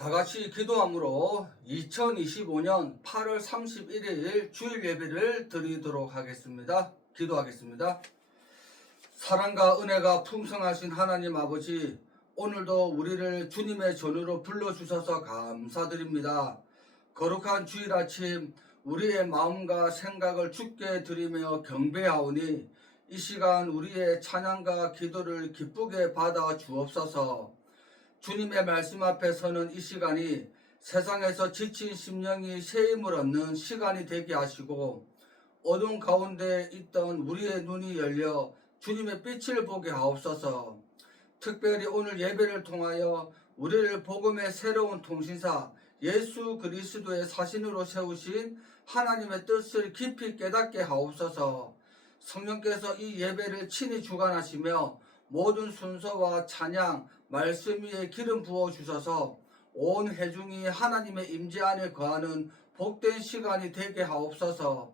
다 같이 기도함으로 2025년 8월 31일 주일 예배를 드리도록 하겠습니다. 기도하겠습니다. 사랑과 은혜가 풍성하신 하나님 아버지, 오늘도 우리를 주님의 전으로 불러주셔서 감사드립니다. 거룩한 주일 아침, 우리의 마음과 생각을 주께 드리며 경배하오니, 이 시간 우리의 찬양과 기도를 기쁘게 받아 주옵소서. 주님의 말씀 앞에 서는 이 시간이 세상에서 지친 심령이 새 힘을 얻는 시간이 되게 하시고 어둠 가운데 있던 우리의 눈이 열려 주님의 빛을 보게 하옵소서. 특별히 오늘 예배를 통하여 우리를 복음의 새로운 통신사 예수 그리스도의 사신으로 세우신 하나님의 뜻을 깊이 깨닫게 하옵소서. 성령께서 이 예배를 친히 주관하시며 모든 순서와 찬양, 말씀 위에 기름 부어 주셔서 온 회중이 하나님의 임재 안에 거하는 복된 시간이 되게 하옵소서.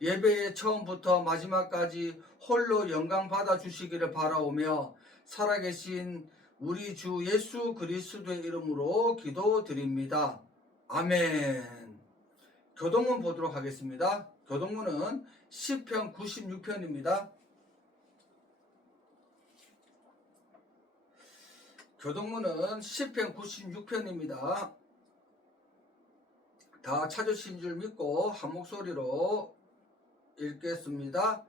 예배의 처음부터 마지막까지 홀로 영광 받아 주시기를 바라오며 살아계신 우리 주 예수 그리스도의 이름으로 기도드립니다. 아멘. 교동문 보도록 하겠습니다. 교동문은 10편 96편입니다. 교동문은 10편 96편입니다. 다 찾으신 줄 믿고 한 목소리로 읽겠습니다.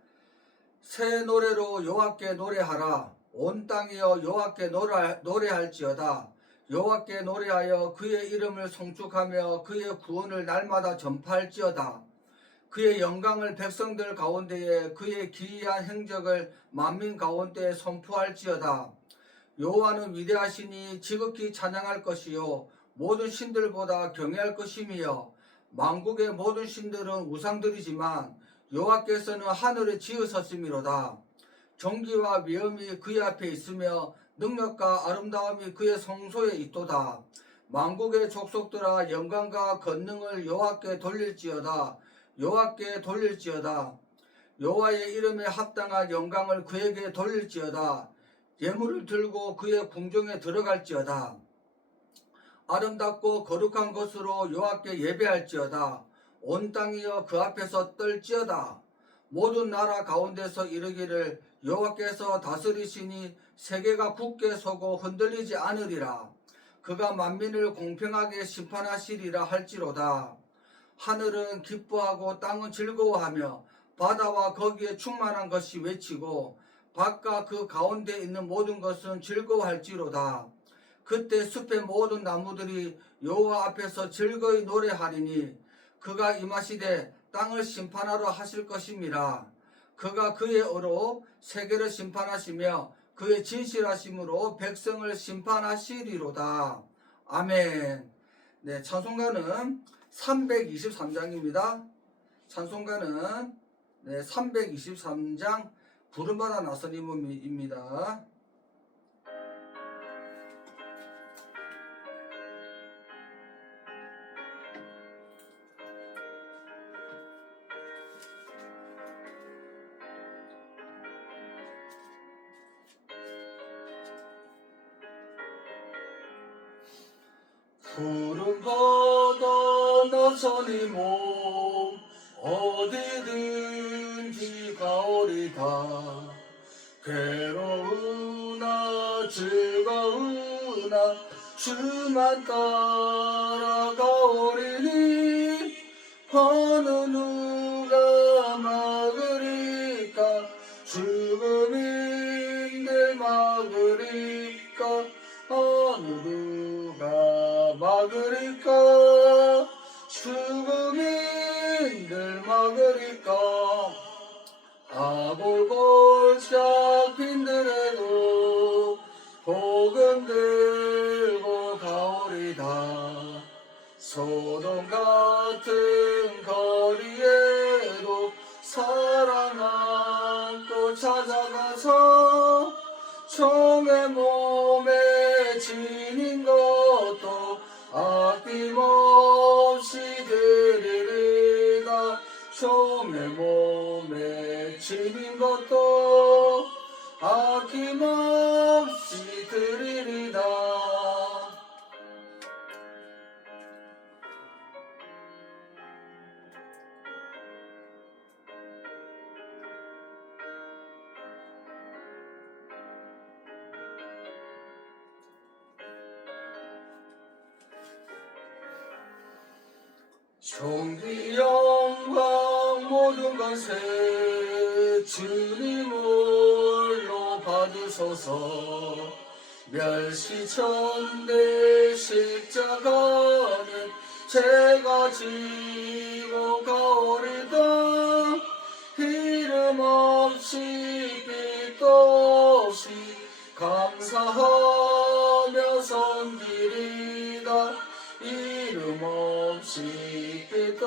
새 노래로 여호와께 노래하라. 온 땅이여 여호와께 노래, 노래할지어다. 여호와께 노래하여 그의 이름을 송축하며 그의 구원을 날마다 전파할지어다. 그의 영광을 백성들 가운데에 그의 기이한 행적을 만민 가운데에 선포할지어다. 여호와는 위대하시니 지극히 찬양할 것이요 모든 신들보다 경외할 것이며 만국의 모든 신들은 우상들이지만 여호와께서는 하늘에 지으셨음이로다. 존귀와 위엄이 그의 앞에 있으며 능력과 아름다움이 그의 성소에 있도다. 만국의 족속들아 영광과 권능을 여호와께 돌릴지어다. 여호와께 돌릴지어다. 여호와의 이름에 합당한 영광을 그에게 돌릴지어다. 예물을 들고 그의 궁정에 들어갈지어다. 아름답고 거룩한 것으로 여호와께 예배할지어다. 온 땅이여 그 앞에서 떨지어다. 모든 나라 가운데서 이르기를 여호와께서 다스리시니 세계가 굳게 서고 흔들리지 않으리라. 그가 만민을 공평하게 심판하시리라 할지로다. 하늘은 기뻐하고 땅은 즐거워하며 바다와 거기에 충만한 것이 외치고 밭과 그 가운데 있는 모든 것은 즐거워할지로다. 그때 숲의 모든 나무들이 여호와 앞에서 즐거이 노래하리니 그가 임하시되 땅을 심판하러 하실 것임이라. 그가 그의 어로 세계를 심판하시며 그의 진실하심으로 백성을 심판하시리로다. 아멘. 네, 찬송가는 323장입니다. 찬송가는 네, 323장 부름받아 나선 임무입니다. 부름받아 나선 이 몸 어디든지 가오리 다. 괴로우나 즐거우나 주만 따라가오리 소동 같은 거리에도 사랑한 또 찾아가서 총의 몸에 지닌 것도 아낌없이 들이리가 총의 몸에 지닌 것도 존귀 영광 모든 것을 주님을로 받으소서. 멸시 천대 십자가는 제가 지고 가오리다. 이름 없이 빛도 없이 감사하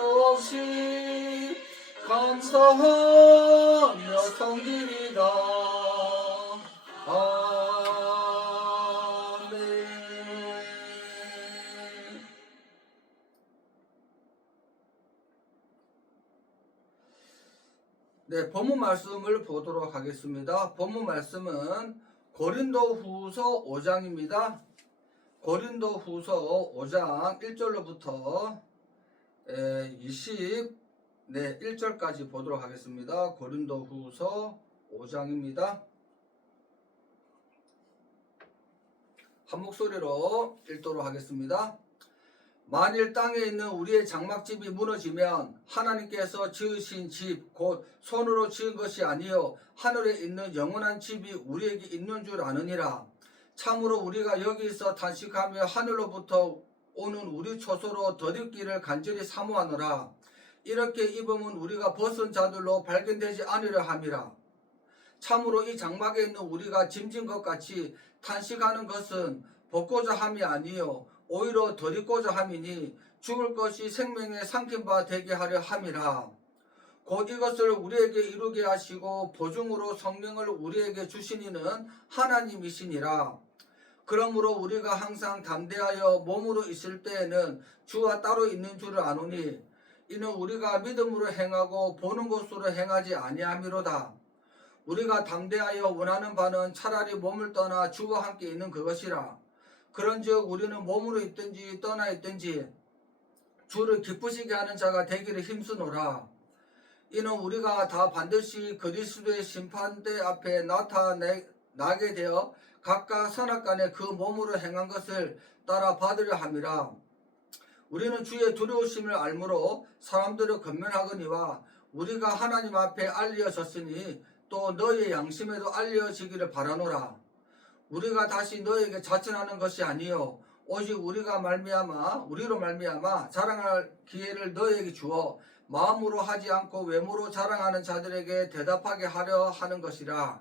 없이 감사하며 섬기리다 네, 본문 말씀을 보도록 하겠습니다. 본문 말씀은 고린도 후서 5장입니다. 고린도 후서 5장 1절로부터 20, 네, 1절까지 보도록 하겠습니다. 고린도 후서 5장입니다. 한 목소리로 읽도록 하겠습니다. 만일 땅에 있는 우리의 장막집이 무너지면 하나님께서 지으신 집 곧 손으로 지은 것이 아니요 하늘에 있는 영원한 집이 우리에게 있는 줄 아느니라 참으로 우리가 여기서 단식하며 하늘로부터 오는 우리 초소로 덧입기를 간절히 사모하노라. 이렇게 입으면 우리가 벗은 자들로 발견되지 않으려 함이라. 참으로 이 장막에 있는 우리가 짐진 것 같이 탄식하는 것은 벗고자 함이 아니요 오히려 덧입고자 함이니 죽을 것이 생명에 삼킨 바 되게 하려 함이라. 곧 이것을 우리에게 이루게 하시고 보증으로 성령을 우리에게 주시니는 하나님이시니라 그러므로 우리가 항상 담대하여 몸으로 있을 때에는 주와 따로 있는 줄을 아노니 이는 우리가 믿음으로 행하고 보는 것으로 행하지 아니함이로다 우리가 담대하여 원하는 바는 차라리 몸을 떠나 주와 함께 있는 그것이라 그런즉 우리는 몸으로 있든지 떠나 있든지 주를 기쁘시게 하는 자가 되기를 힘쓰노라. 이는 우리가 다 반드시 그리스도의 심판대 앞에 나타나게 되어 각각 선악간에 그 몸으로 행한 것을 따라 받으려 함이라. 우리는 주의 두려우심을 알므로 사람들을 건면하거니와 우리가 하나님 앞에 알려졌으니 또 너의 양심에도 알려지기를 바라노라. 우리가 다시 너에게 자천하는 것이 아니요 오직 우리가 말미암아 우리로 말미암아 자랑할 기회를 너에게 주어 마음으로 하지 않고 외모로 자랑하는 자들에게 대답하게 하려 하는 것이라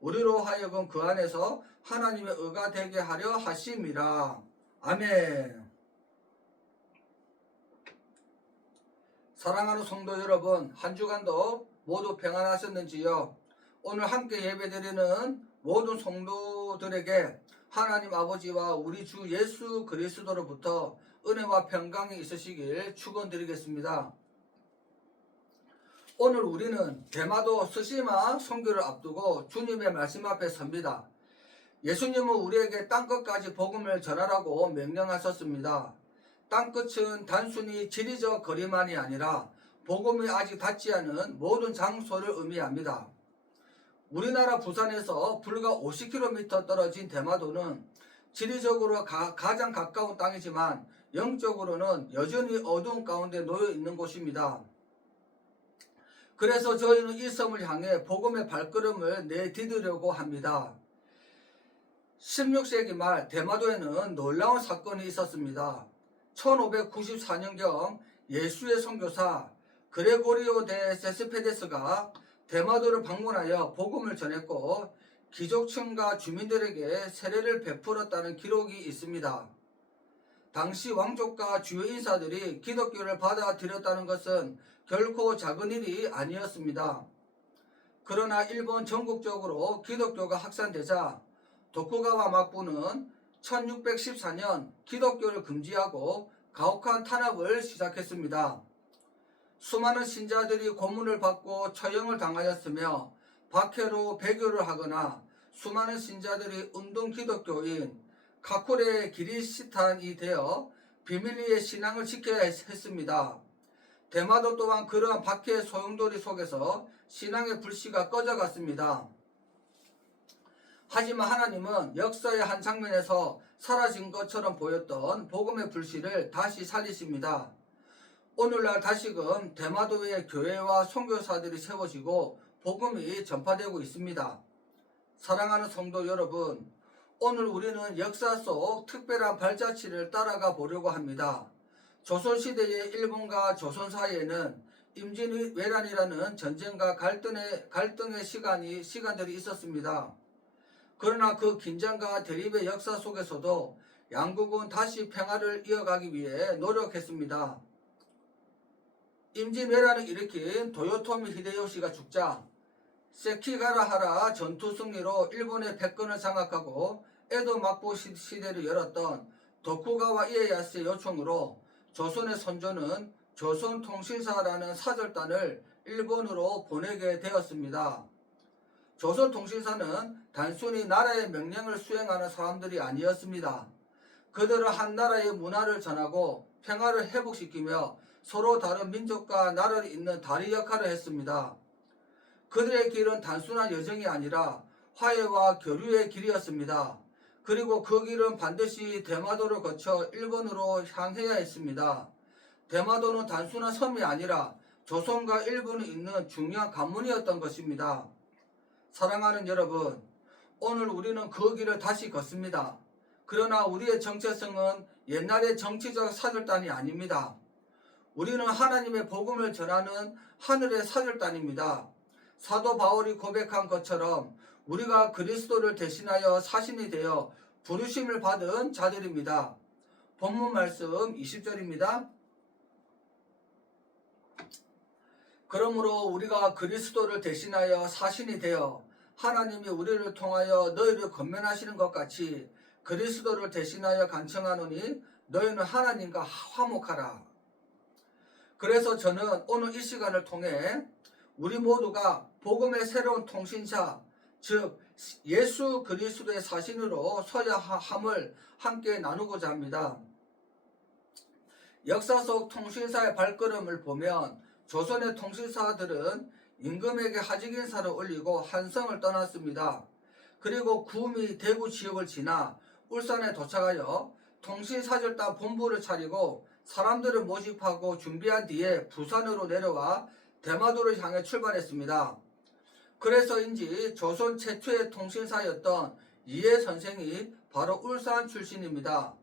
우리로 하여금 그 안에서 하나님의 의가 되게 하려 하심이라. 아멘. 사랑하는 성도 여러분, 한 주간도 모두 평안하셨는지요? 오늘 함께 예배드리는 모든 성도들에게 하나님 아버지와 우리 주 예수 그리스도로부터 은혜와 평강이 있으시길 축원드리겠습니다. 오늘 우리는 대마도 스시마 선교를 앞두고 주님의 말씀 앞에 섭니다. 예수님은 우리에게 땅끝까지 복음을 전하라고 명령하셨습니다. 땅끝은 단순히 지리적 거리만이 아니라 복음이 아직 닿지 않은 모든 장소를 의미합니다. 우리나라 부산에서 불과 50km 떨어진 대마도는 지리적으로 가, 장 가까운 땅이지만 영적으로는 여전히 어두운 가운데 놓여 있는 곳입니다. 그래서 저희는 이 섬을 향해 복음의 발걸음을 내디디려고 합니다. 16세기 말 대마도에는 놀라운 사건이 있었습니다. 1594년경 예수의 선교사 그레고리오 데 세스페데스가 대마도를 방문하여 복음을 전했고 귀족층과 주민들에게 세례를 베풀었다는 기록이 있습니다. 당시 왕족과 주요 인사들이 기독교를 받아들였다는 것은 결코 작은 일이 아니었습니다. 그러나 일본 전국적으로 기독교가 확산되자 도쿠가와 막부는 1614년 기독교를 금지하고 가혹한 탄압을 시작했습니다. 수많은 신자들이 고문을 받고 처형을 당하였으며 박해로 배교를 하거나 수많은 신자들이 운동 기독교인 카쿠레 기리시탄이 되어 비밀리에 신앙을 지켜야 했습니다. 대마도 또한 그러한 박해의 소용돌이 속에서 신앙의 불씨가 꺼져갔습니다. 하지만 하나님은 역사의 한 장면에서 사라진 것처럼 보였던 복음의 불씨를 다시 살리십니다. 오늘날 다시금 대마도의 교회와 선교사들이 세워지고 복음이 전파되고 있습니다. 사랑하는 성도 여러분, 오늘 우리는 역사 속 특별한 발자취를 따라가 보려고 합니다. 조선시대의 일본과 조선 사이에는 임진왜란이라는 전쟁과 갈등의, 갈등의 시간이, 시간들이 있었습니다. 그러나 그 긴장과 대립의 역사 속에서도 양국은 다시 평화를 이어가기 위해 노력했습니다. 임진왜란을 일으킨 도요토미 히데요시가 죽자 세키가라하라 전투 승리로 일본의 패권을 장악하고 에도 막부 시대를 열었던 도쿠가와 이에야스의 요청으로 조선의 선조는 조선통신사라는 사절단을 일본으로 보내게 되었습니다. 조선통신사는 단순히 나라의 명령을 수행하는 사람들이 아니었습니다. 그들은 한 나라의 문화를 전하고 평화를 회복시키며 서로 다른 민족과 나라를 잇는 다리 역할을 했습니다. 그들의 길은 단순한 여정이 아니라 화해와 교류의 길이었습니다. 그리고 그 길은 반드시 대마도를 거쳐 일본으로 향해야 했습니다. 대마도는 단순한 섬이 아니라 조선과 일본이 있는 중요한 관문이었던 것입니다. 사랑하는 여러분, 오늘 우리는 그 길을 다시 걷습니다. 그러나 우리의 정체성은 옛날의 정치적 사절단이 아닙니다. 우리는 하나님의 복음을 전하는 하늘의 사절단입니다. 사도 바울이 고백한 것처럼 우리가 그리스도를 대신하여 사신이 되어 부르심을 받은 자들입니다. 본문 말씀 20절입니다. 그러므로 우리가 그리스도를 대신하여 사신이 되어 하나님이 우리를 통하여 너희를 건면하시는 것 같이 그리스도를 대신하여 간청하노니 너희는 하나님과 화목하라. 그래서 저는 오늘 이 시간을 통해 우리 모두가 복음의 새로운 통신사, 즉 예수 그리스도의 사신으로 서야 함을 함께 나누고자 합니다. 역사 속 통신사의 발걸음을 보면 조선의 통신사들은 임금에게 하직 인사를 올리고 한성을 떠났습니다. 그리고 구미 대구 지역을 지나 울산에 도착하여 통신사절단 본부를 차리고 사람들을 모집하고 준비한 뒤에 부산으로 내려와 대마도를 향해 출발했습니다. 그래서인지 조선 최초의 통신사였던 이해 선생이 바로 울산 출신입니다.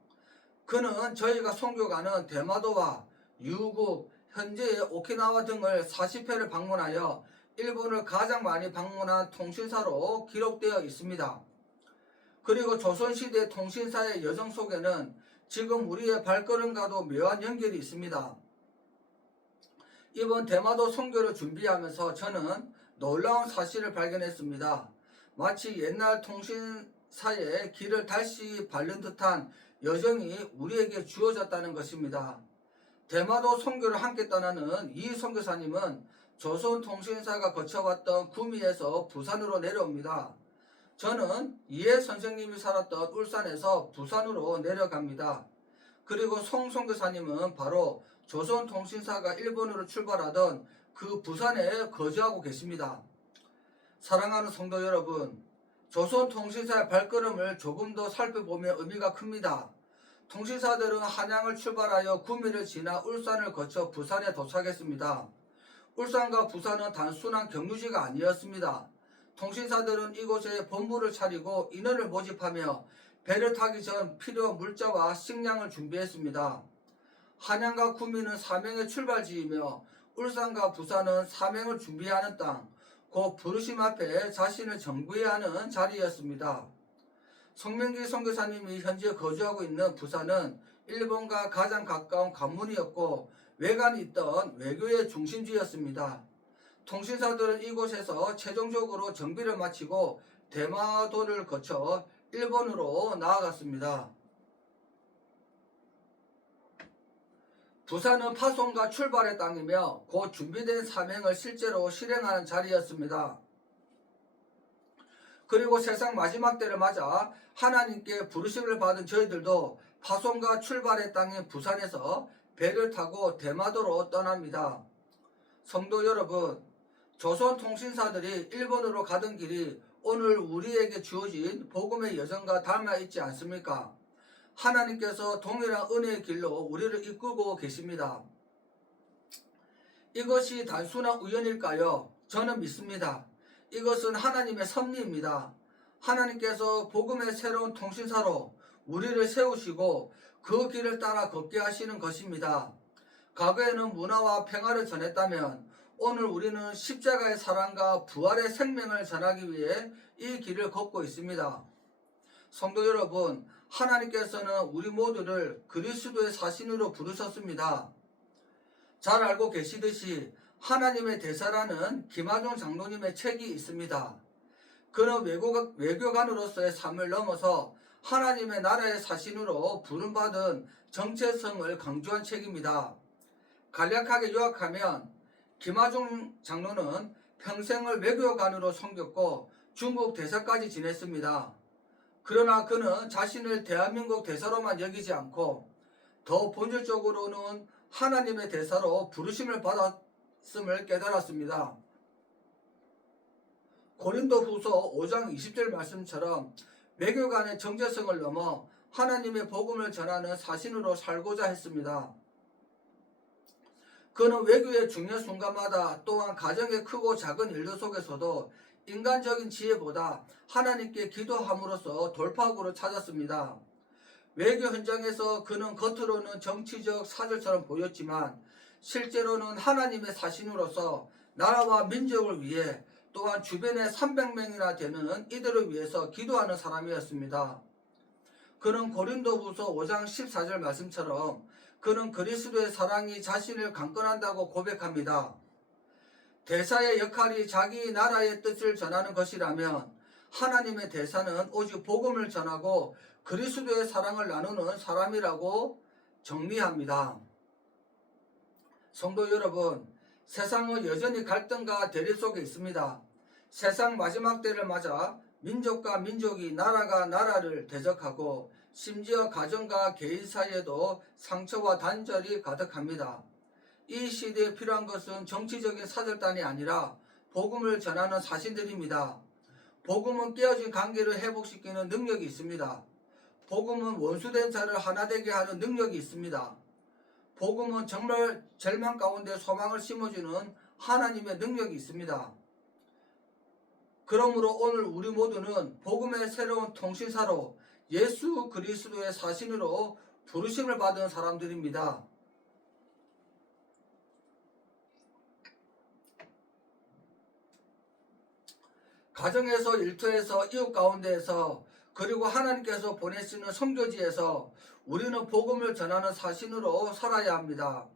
그는 저희가 송교가는 대마도와 유국, 현재의 오키나와 등을 40회를 방문하여 일본을 가장 많이 방문한 통신사로 기록되어 있습니다. 그리고 조선시대 통신사의 여정 속에는 지금 우리의 발걸음과도 묘한 연결이 있습니다. 이번 대마도 선교를 준비하면서 저는 놀라운 사실을 발견했습니다. 마치 옛날 통신사의 길을 다시 밟는 듯한 여정이 우리에게 주어졌다는 것입니다. 대마도 선교를 함께 떠나는 이 선교사님은 조선통신사가 거쳐왔던 구미에서 부산으로 내려옵니다. 저는 이해 선생님이 살았던 울산에서 부산으로 내려갑니다. 그리고 송 선교사님은 바로 조선통신사가 일본으로 출발하던 그 부산에 거주하고 계십니다. 사랑하는 성도 여러분, 조선통신사의 발걸음을 조금 더 살펴보면 의미가 큽니다. 통신사들은 한양을 출발하여 구미를 지나 울산을 거쳐 부산에 도착했습니다. 울산과 부산은 단순한 경유지가 아니었습니다. 통신사들은 이곳에 본부를 차리고 인원을 모집하며 배를 타기 전 필요한 물자와 식량을 준비했습니다. 한양과 구미는 사명의 출발지이며 울산과 부산은 사명을 준비하는 땅, 곧 부르심 앞에 자신을 정부해야 하는 자리였습니다. 성명기 선교사님이 현재 거주하고 있는 부산은 일본과 가장 가까운 관문이었고 외관이 있던 외교의 중심지였습니다. 통신사들은 이곳에서 최종적으로 정비를 마치고 대마도를 거쳐 일본으로 나아갔습니다. 부산은 파송과 출발의 땅이며 곧 준비된 사명을 실제로 실행하는 자리였습니다. 그리고 세상 마지막 때를 맞아 하나님께 부르심을 받은 저희들도 파송과 출발의 땅인 부산에서 배를 타고 대마도로 떠납니다. 성도 여러분, 조선 통신사들이 일본으로 가던 길이 오늘 우리에게 주어진 복음의 여정과 닮아 있지 않습니까? 하나님께서 동일한 은혜의 길로 우리를 이끌고 계십니다. 이것이 단순한 우연일까요? 저는 믿습니다. 이것은 하나님의 섭리입니다. 하나님께서 복음의 새로운 통신사로 우리를 세우시고 그 길을 따라 걷게 하시는 것입니다. 과거에는 문화와 평화를 전했다면 오늘 우리는 십자가의 사랑과 부활의 생명을 전하기 위해 이 길을 걷고 있습니다. 성도 여러분, 하나님께서는 우리 모두를 그리스도의 사신으로 부르셨습니다. 잘 알고 계시듯이 하나님의 대사라는 김하종 장로님의 책이 있습니다. 그는 외교, 외교관으로서의 삶을 넘어서 하나님의 나라의 사신으로 부름받은 정체성을 강조한 책입니다. 간략하게 요약하면 김하종 장로는 평생을 외교관으로 섬겼고 중국 대사까지 지냈습니다. 그러나 그는 자신을 대한민국 대사로만 여기지 않고 더 본질적으로는 하나님의 대사로 부르심을 받았음을 깨달았습니다. 고린도 후서 5장 20절 말씀처럼 외교관의 정체성을 넘어 하나님의 복음을 전하는 사신으로 살고자 했습니다. 그는 외교의 중요 순간마다 또한 가정의 크고 작은 일들 속에서도 인간적인 지혜보다 하나님께 기도함으로써 돌파구를 찾았습니다. 외교 현장에서 그는 겉으로는 정치적 사절처럼 보였지만 실제로는 하나님의 사신으로서 나라와 민족을 위해 또한 주변에 300명이나 되는 이들을 위해서 기도하는 사람이었습니다. 그는 고린도후서 5장 14절 말씀처럼 그는 그리스도의 사랑이 자신을 강권한다고 고백합니다. 대사의 역할이 자기 나라의 뜻을 전하는 것이라면 하나님의 대사는 오직 복음을 전하고 그리스도의 사랑을 나누는 사람이라고 정리합니다. 성도 여러분, 세상은 여전히 갈등과 대립 속에 있습니다. 세상 마지막 때를 맞아 민족과 민족이 나라가 나라를 대적하고 심지어 가정과 개인 사이에도 상처와 단절이 가득합니다. 이 시대에 필요한 것은 정치적인 사절단이 아니라 복음을 전하는 사신들입니다. 복음은 깨어진 관계를 회복시키는 능력이 있습니다. 복음은 원수된 자를 하나 되게 하는 능력이 있습니다. 복음은 정말 절망 가운데 소망을 심어주는 하나님의 능력이 있습니다. 그러므로 오늘 우리 모두는 복음의 새로운 통신사로 예수 그리스도의 사신으로 부르심을 받은 사람들입니다. 가정에서 일터에서 이웃 가운데에서 그리고 하나님께서 보내시는 성교지에서 우리는 복음을 전하는 사신으로 살아야 합니다.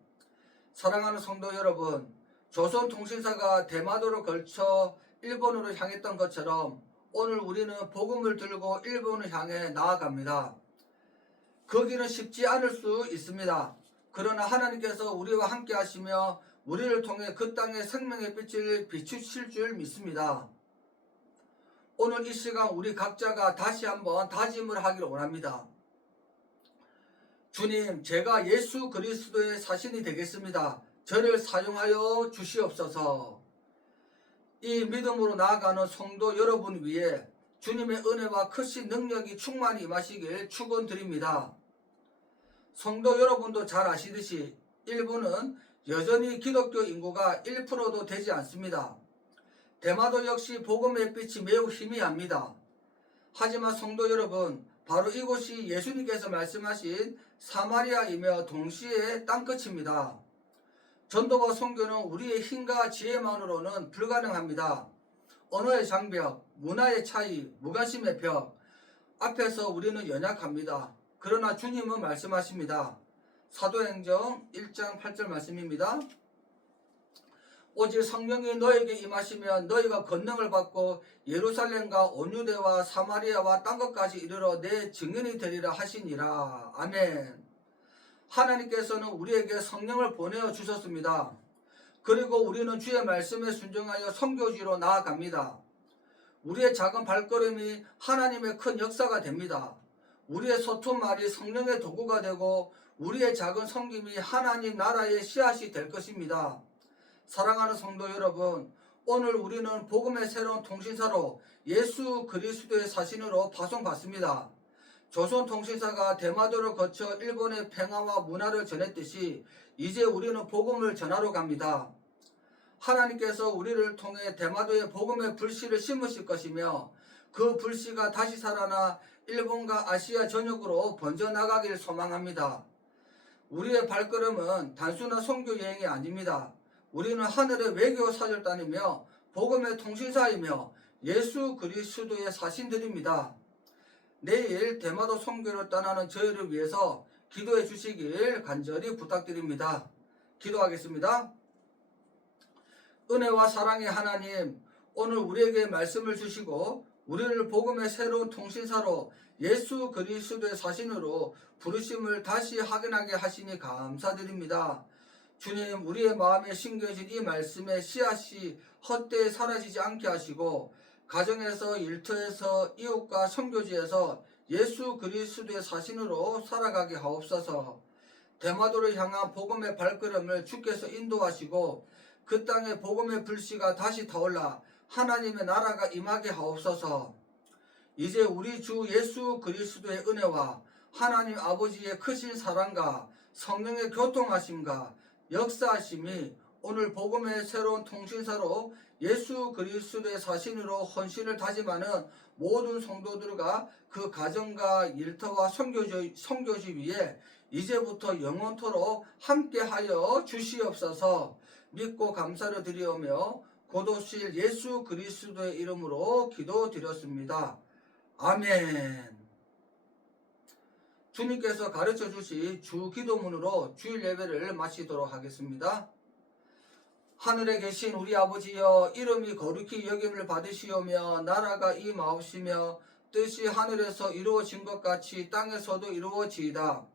사랑하는 성도 여러분, 조선통신사가 대마도를 걸쳐 일본으로 향했던 것처럼 오늘 우리는 복음을 들고 일본을 향해 나아갑니다. 거기는 쉽지 않을 수 있습니다. 그러나 하나님께서 우리와 함께 하시며 우리를 통해 그 땅의 생명의 빛을 비추실 줄 믿습니다. 오늘 이 시간 우리 각자가 다시 한번 다짐을 하기를 원합니다. 주님, 제가 예수 그리스도의 사신이 되겠습니다. 저를 사용하여 주시옵소서. 이 믿음으로 나아가는 성도 여러분 위에 주님의 은혜와 크신 능력이 충만히 임하시길 축원드립니다. 성도 여러분도 잘 아시듯이 일본은 여전히 기독교 인구가 1%도 되지 않습니다. 대마도 역시 복음의 빛이 매우 희미합니다. 하지만 성도 여러분, 바로 이곳이 예수님께서 말씀하신 사마리아이며 동시에 땅끝입니다. 전도와 선교는 우리의 힘과 지혜만으로는 불가능합니다. 언어의 장벽, 문화의 차이, 무관심의 벽 앞에서 우리는 연약합니다. 그러나 주님은 말씀하십니다. 사도행정 1장 8절 말씀입니다. 오직 성령이 너에게 임하시면 너희가 권능을 받고 예루살렘과 온유대와 사마리아와 땅 끝까지 이르러 내 증인이 되리라 하시니라. 아멘. 하나님께서는 우리에게 성령을 보내어 주셨습니다. 그리고 우리는 주의 말씀에 순종하여 성교지로 나아갑니다. 우리의 작은 발걸음이 하나님의 큰 역사가 됩니다. 우리의 서툰 말이 성령의 도구가 되고 우리의 작은 섬김이 하나님 나라의 씨앗이 될 것입니다. 사랑하는 성도 여러분, 오늘 우리는 복음의 새로운 통신사로 예수 그리스도의 사신으로 파송받습니다. 조선 통신사가 대마도를 거쳐 일본의 평화와 문화를 전했듯이 이제 우리는 복음을 전하러 갑니다. 하나님께서 우리를 통해 대마도의 복음의 불씨를 심으실 것이며 그 불씨가 다시 살아나 일본과 아시아 전역으로 번져나가길 소망합니다. 우리의 발걸음은 단순한 선교 여행이 아닙니다. 우리는 하늘의 외교 사절단이며 복음의 통신사이며 예수 그리스도의 사신들입니다. 내일 대마도 선교를 떠나는 저희를 위해서 기도해 주시길 간절히 부탁드립니다. 기도하겠습니다. 은혜와 사랑의 하나님, 오늘 우리에게 말씀을 주시고 우리를 복음의 새로운 통신사로 예수 그리스도의 사신으로 부르심을 다시 확인하게 하시니 감사드립니다. 주님, 우리의 마음에 심겨진 이 말씀의 씨앗이 헛되이 사라지지 않게 하시고 가정에서 일터에서 이웃과 선교지에서 예수 그리스도의 사신으로 살아가게 하옵소서. 대마도를 향한 복음의 발걸음을 주께서 인도하시고 그 땅에 복음의 불씨가 다시 타올라 하나님의 나라가 임하게 하옵소서. 이제 우리 주 예수 그리스도의 은혜와 하나님 아버지의 크신 사랑과 성령의 교통하심과 역사하심이 오늘 복음의 새로운 통신사로 예수 그리스도의 사신으로 헌신을 다짐하는 모든 성도들과 그 가정과 일터와 선교지, 선교지 위에 이제부터 영원토록 함께하여 주시옵소서 믿고 감사를 드리오며 고도실 예수 그리스도의 이름으로 기도드렸습니다. 아멘. 주님께서 가르쳐 주신 주 기도문으로 주일 예배를 마치도록 하겠습니다. 하늘에 계신 우리 아버지여 이름이 거룩히 여김을 받으시오며 나라가 임하옵시며 뜻이 하늘에서 이루어진 것 같이 땅에서도 이루어지이다.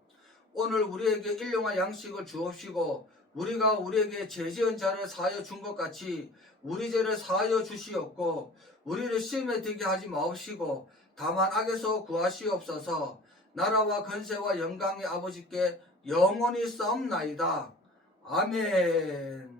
오늘 우리에게 일용할 양식을 주옵시고 우리가 우리에게 죄지은 자를 사하여 준 것 같이 우리 죄를 사하여 주시옵고 우리를 시험에 들게 하지 마옵시고 다만 악에서 구하시옵소서 나라와 건세와 영광의 아버지께 영원히 싸움나이다. 아멘